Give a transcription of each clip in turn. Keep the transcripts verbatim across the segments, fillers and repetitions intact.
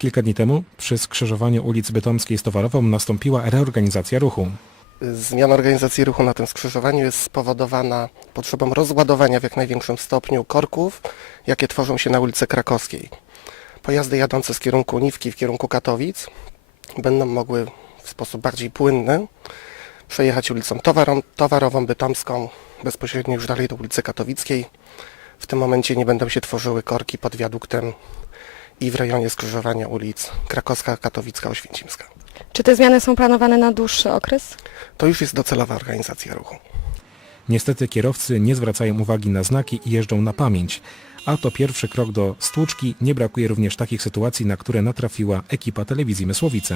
Kilka dni temu przy skrzyżowaniu ulic Bytomskiej z Towarową nastąpiła reorganizacja ruchu. Zmiana organizacji ruchu na tym skrzyżowaniu jest spowodowana potrzebą rozładowania w jak największym stopniu korków, jakie tworzą się na ulicy Krakowskiej. Pojazdy jadące z kierunku Niwki w kierunku Katowic będą mogły w sposób bardziej płynny przejechać ulicą Towarą, Towarową, Bytomską, bezpośrednio już dalej do ulicy Katowickiej. W tym momencie nie będą się tworzyły korki pod wiaduktem i w rejonie skrzyżowania ulic Krakowska, Katowicka, Oświęcimska. Czy te zmiany są planowane na dłuższy okres? To już jest docelowa organizacja ruchu. Niestety kierowcy nie zwracają uwagi na znaki i jeżdżą na pamięć, a to pierwszy krok do stłuczki. Nie brakuje również takich sytuacji, na które natrafiła ekipa telewizji Mysłowice.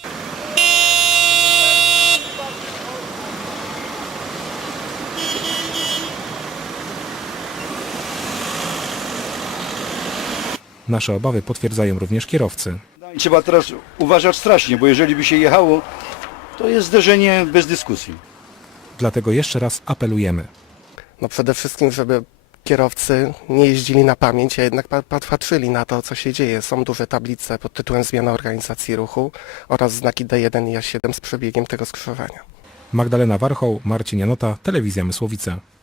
Nasze obawy potwierdzają również kierowcy. Trzeba teraz uważać strasznie, bo jeżeli by się jechało, to jest zderzenie bez dyskusji. Dlatego jeszcze raz apelujemy. No przede wszystkim, żeby kierowcy nie jeździli na pamięć, a jednak patrzyli na to, co się dzieje. Są duże tablice pod tytułem Zmiana organizacji ruchu oraz znaki D jeden i A siedem z przebiegiem tego skrzyżowania. Magdalena Warchoł, Marcin Janota, Telewizja Mysłowice.